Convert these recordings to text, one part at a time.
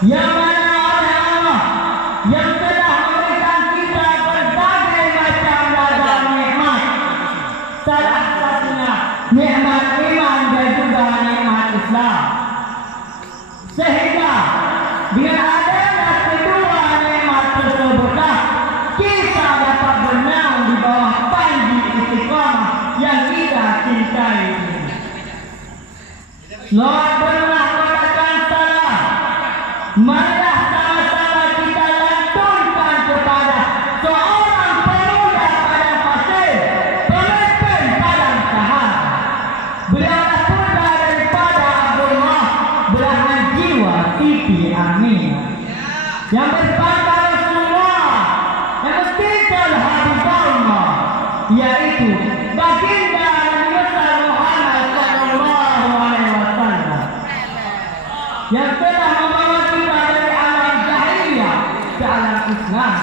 yang mana oleh Allah yang telah memberikan kita berbagai macam ragam nikmat. Salah satunya nikmat iman dan juga nikmat Islam. Sehingga dengan adanya kedua nikmat tersebutlah kita dapat berenang di bawah panji istiqamah yang kita cintai. Selawat berenang katakan salam. Marilah sama-sama kita lantunkan kepada seorang pemuda padang pasir, pemimpin padang Sahara. Beliaulah putra daripada Abdullah belahan jiwa Siti Aminah yang berbangga Rasulullah yang mestiqal Habibullah, yaitu baginda Nabi besar Muhammad sallallahu alaihi wasallam yang telah membawa kita dari alam jahiliyah ke alam Islam,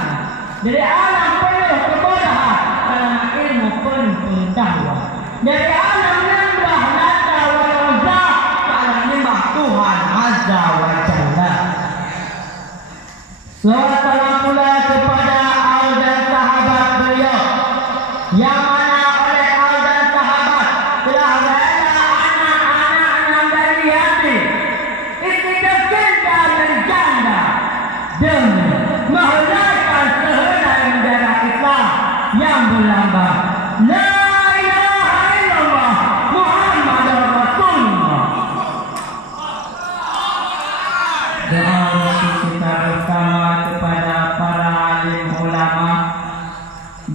dari alam penuh kebodohan ke alam ilmu penuh pengetahuan, dari alam nyembah Lata wal Uzza ke alam nyembah Tuhan Azza wa Jalla. Selawat salam pula kepada al dan sahabat beliau yang mana oleh al dan sahabat telah rela anak-anak dari yatim, istri tercinta dan janda demi menghalalkan sehelai bendera Islam yang berlambang La ilaha illallah Muhammadur Rasulullah. Doa kita bersama kepada para alim ulama,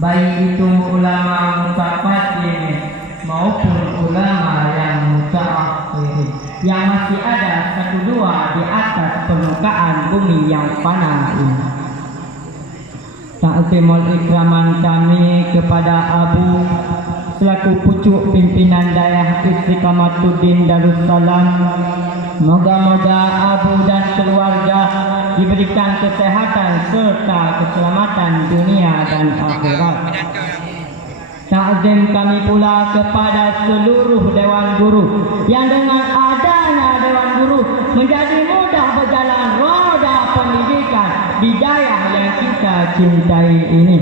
baik itu ulama mutaqaddim maupun ulama yang mutaakhir yang masih ada satu dua di atas permukaan bumi yang fana ini. Ta'zimul ikraman kami kepada Abu selaku pucuk pimpinan daerah Istiqamatuddin Darussalam. Moga-moga Abu dan keluarga diberikan kesehatan serta keselamatan dunia dan akhirat. Ta'zim kami pula kepada seluruh dewan guru yang dengan adanya dewan guru menjadi mudah berjalan roda pendidikan di daerah yang kita cintai ini.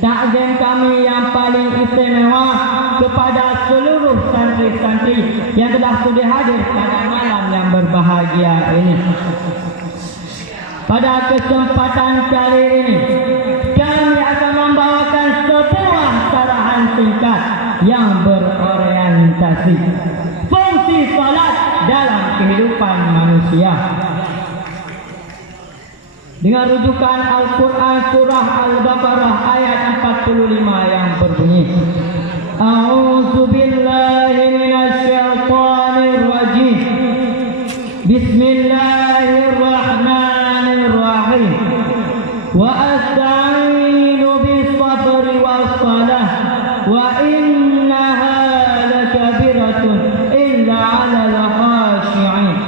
Ta'zim kami yang paling istimewa kepada seluruh santri-santri yang telah sudi hadir pada malam yang berbahagia ini. Pada kesempatan kali ini kami akan membawakan sebuah syarahan singkat yang berorientasi fungsi salat dalam kehidupan manusia dengan rujukan Al-Quran surah Al-Baqarah ayat 45 yang berbunyi A'udzu billahi minasyaitonir rajim. Bismillahirrahmanirrahim. Wa asta'inu bis-sabri was-salah wa innaha lakabiratun illa 'alal khashi'in.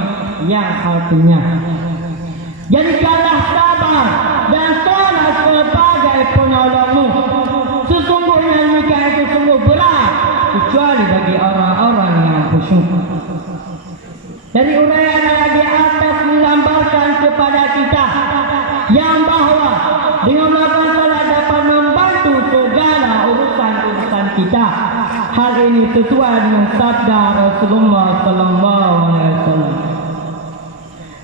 Yang artinya jadikanlah sabar dan salat sebagai penolongmu. Sesungguhnya nikah itu sungguh berat kecuali bagi orang-orang yang khusyuk. Dari uraian yang di atas menggambarkan kepada kita yang bahawa dengan melakukan salat dapat membantu segala urusan-urusan kita. Hal ini sesuai dengan sabda Rasulullah sallallahu alaihi wasallam.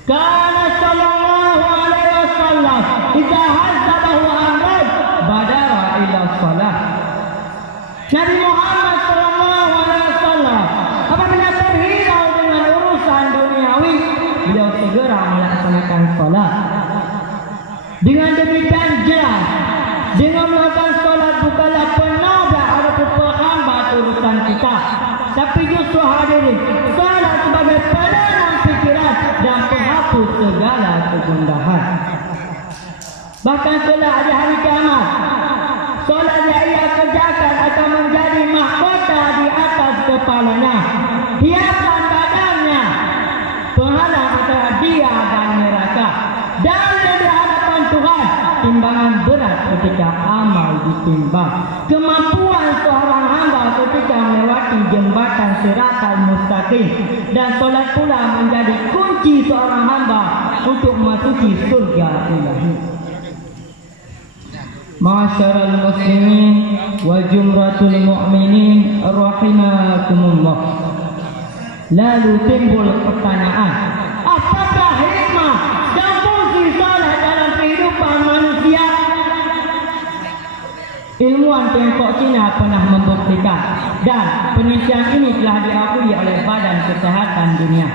Kana sallallahu alaihi wasallam idza hasabahu amran badara ila salat. Nabi Muhammad sallallahu alaihi wasallam apabila terhirau dengan urusan duniawi, beliau segera melaksanakan salat. Dengan demikian jelas, dengan melakukan salat bukanlah penabrak ataupun penghambat urusan kita, tapi justru hadirin salat sebagai penenang pikiran dan penghapus segala kegundahan. Bahkan kelak di hari kiamat, salat yang ia kerjakan akan menjadi mahkota di atas kepalanya, hiasan badannya, penghalang antara dia dan neraka, dan di hadapan Tuhan timbangan berat ketika amal ditimbang. Kemampuan seorang hamba ketika melewati jembatan Siratal Mustaqim, dan solat pula menjadi kunci seorang hamba untuk memasuki surga ilahi. Ma'asyiral muslimin wa jumratul mu'minin rahimakumullah. Lalu timbul pertanyaan, apakah hikmah dan fungsi salat dalam kehidupan manusia? Ilmuwan Tiongkok Cina pernah membuktikan, dan penelitian ini telah diakui oleh Badan Kesehatan Dunia,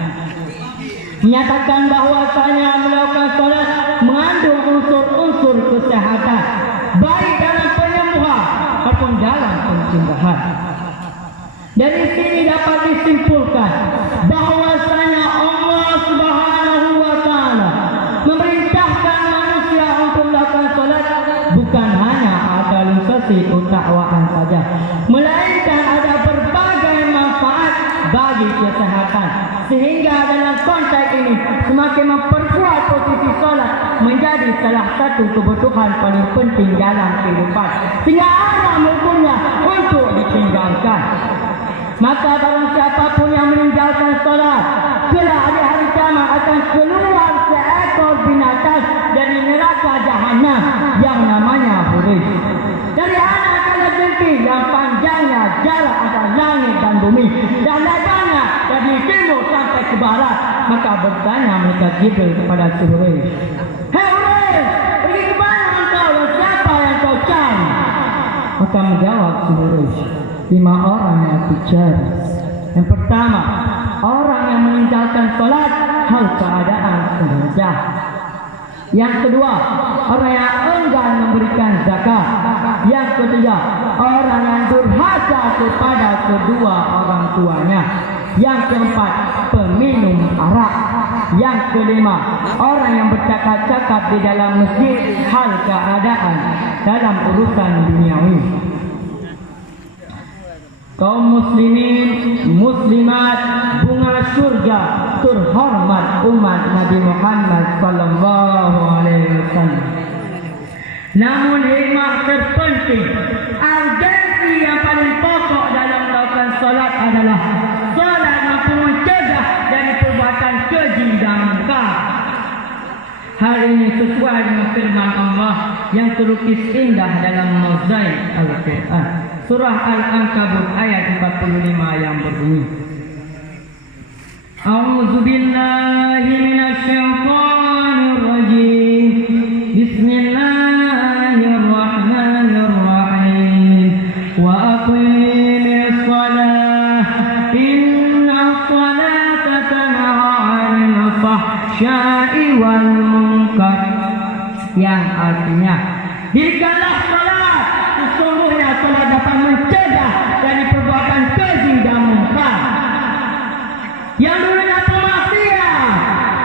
menyatakan bahwasanya melakukan salat mengandung unsur-unsur kesehatan, baik dalam penyembuhan ataupun dalam pencegahan. Dari sini dapat disimpulkan bahwasanya Allah Subhanahu wa taala memerintahkan manusia untuk melakukan salat bukan hanya adalah sesi utakwaan saja, melainkan ada berbagai manfaat bagi kesehatan. Sehingga dalam konteks ini semakin memperkuat posisi salat menjadi salah satu kebutuhan paling penting dalam kehidupan, sehingga haram hukumnya untuk ditinggalkan. Maka barang siapapun yang meninggalkan salat, kelak di hari kiamat akan keluar seekor binatang dari neraka jahanam yang namanya Hurais. Dari anak kalajengking yang panjangnya jarak antara langit dan bumi dan lebarnya dari timur sampai ke barat. Maka bertanya mereka Jibril kepada si Hurais, "Hei Hurais, pergi ke mana engkau dan siapa yang kau cari?" Maka menjawab si Hurais, 5 orang yang bicara. Yang pertama, orang yang meninggalkan salat hal keadaan sengaja. Yang kedua, orang yang enggan memberikan zakat. Yang ketiga, orang yang durhaka kepada kedua orang tuanya. Yang keempat, peminum arak. Yang kelima, orang yang bercakap-cakap di dalam masjid hal keadaan dalam urusan duniawi. Kaum muslimin, muslimat, bunga surga terhormat umat Nabi Muhammad sallallahu alaihi wasallam. Namun hikmah terpenting, urgensi yang paling pokok dalam melakukan salat adalah salat mampu mencegah dari perbuatan keji dan mungkar. Hal ini sesuai dengan firman Allah yang terukis indah dalam mozaik Al-Quran. Surah Al-Ankabut ayat 45 yang berbunyi, A'udzu billahi minasyaitonir rajim. Bismillahirrahmanirrahim. Wa aqimis shalah innas salata tanha 'anil fahsya'i wal munkar. Yang artinya, dirikanlah salat, sesungguhnya salat dapat mencegah dari perbuatan keji dan mungkar. Yang dulunya pemaksiat,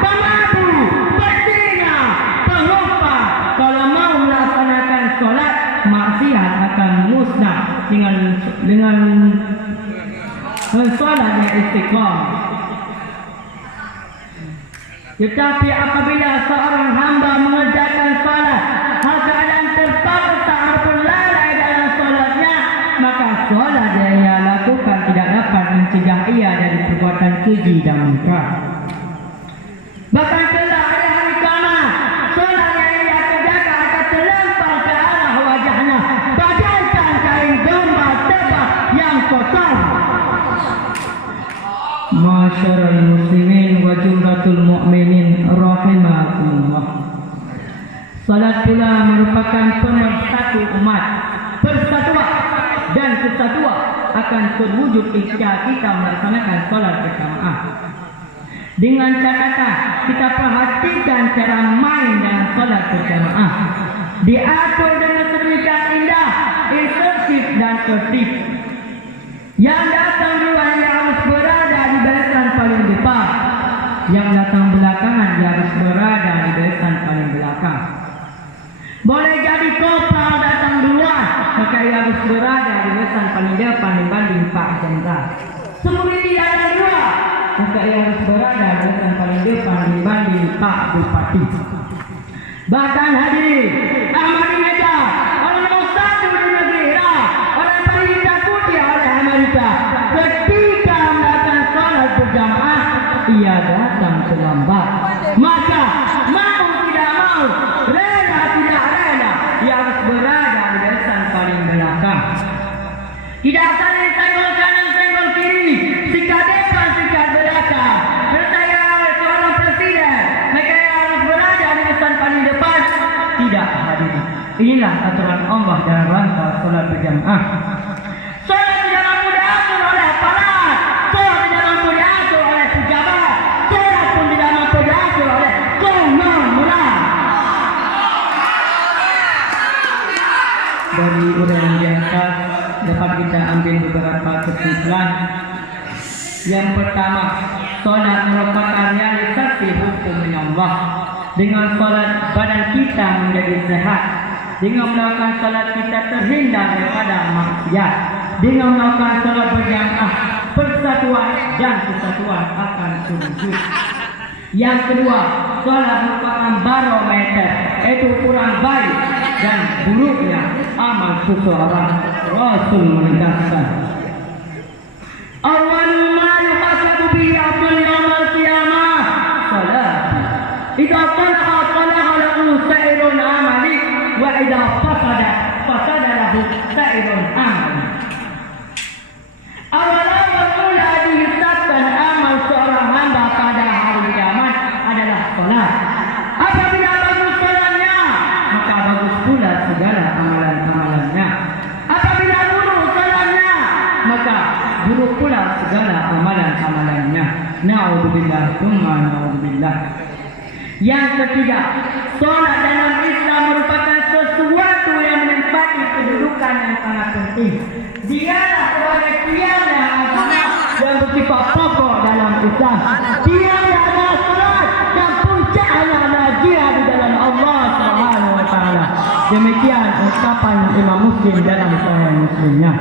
pemabuk, berzina, pelupa, kalau mau melaksanakan salat, maksiat akan musnah dengan salat yang istiqamah. Tetapi apabila seorang hamba mengerjakan salat, hal keadaan terpaksa ataupun lalai dalam salatnya, maka salat yang ia lakukan tidak dapat mencegah ia dari perbuatan keji dan mungkar. Bahkan kelak di hari kiamat, salat yang ia kerjakan akan terlempar ke arah wajahnya bagaikan kain domba tebal yang kotor. Ma'asyiral muslimin wa jumratul mu'minin rahimakumullah. Salat pula merupakan pemersatu umat, persatuan dan kesatuan akan terwujud ketika kita melaksanakan salat berjamaah. Dengan catatan kita perhatikan cara main dalam salat berjamaah, diatur dengan sedemikian indah, instruksif dan tertib. Yang datang duluan dia harus berada di barisan paling depan, yang datang belakangan dia harus berada di barisan paling belakang. Boleh jadi kopral datang duluan, maka ia harus berada di barisan paling depan dibanding Pak Jenderal. Semuriti datang dua, maka ia harus berada di barisan paling depan dibanding Pak Bupati. Bahkan hadirin, Ahmadiyya, orang nomor 1 di negeri Iraq, orang paling ditakuti oleh Amerika, ketika melakukan salat berjamaah, ia datang terlambat. Maka Inilah aturan Allah dalam rangka solat berjamaah. Solat tidak mampu diatur oleh aparat, solat tidak mampu diatur oleh pejabat, solat pun tidak mampu diatur oleh konglomerat. Dari uraian di atas dapat kita ambil beberapa kesimpulan. Yang pertama, solat merupakan realisasi hukum Allah. Dengan solat badan kita menjadi sehat. Dengan melakukan solat kita terhindar daripada maksiat. Dengan melakukan solat berjamaah, persatuan dan kesatuan akan terwujud. Yang kedua, solat merupakan barometer, itu ukuran baik dan buruknya amal seseorang. Rasul menegaskan, awal ma yuhasabu bihi abdul yaumil qiyamah salat. Idza talaha lahu sa'irun amali wa idza fasada lahu sa'irun amali. Awal mula dihisabkan amal seorang hamba pada hari kiamat adalah salat. Apabila bagus salatnya, maka bagus pula segala amalan-amalannya. Apabila buruk salatnya, maka buruk pula segala amalan-amalannya. Na'udzubillah, tsumma na'udzubillah. Yang ketiga, solat dalam Islam merupakan sesuatu yang menempati kedudukan yang sangat penting. Dialah sebagai tiada agama yang bersifat pokok dalam Islam. Tiada adalah solat dan puncaknya adalah jihad di dalam Allah Subhanahu wa taala. Demikian ungkapan Imam Muslim dalam Sahih Muslimnya.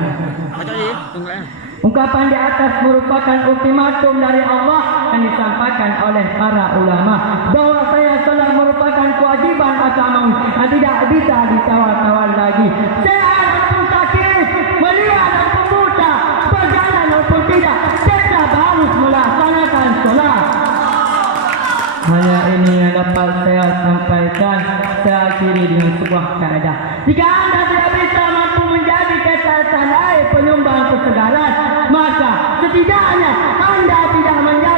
Ungkapan di atas merupakan ultimatum dari Allah yang disampaikan oleh para ulama bahawa solat merupakan kewajiban agama yang tidak bisa ditawar-tawar lagi. Sehat ataupun sakit, melihat ataupun buta, berjalan ataupun tidak, tetap harus melaksanakan solat. Hanya ini yang dapat saya sampaikan. Saya akhiri dengan sebuah kaedah. Jika anda tidak bisa mampu menjadi keterangan air penyumbang kesegaran, maka setidaknya anda tidak menjadi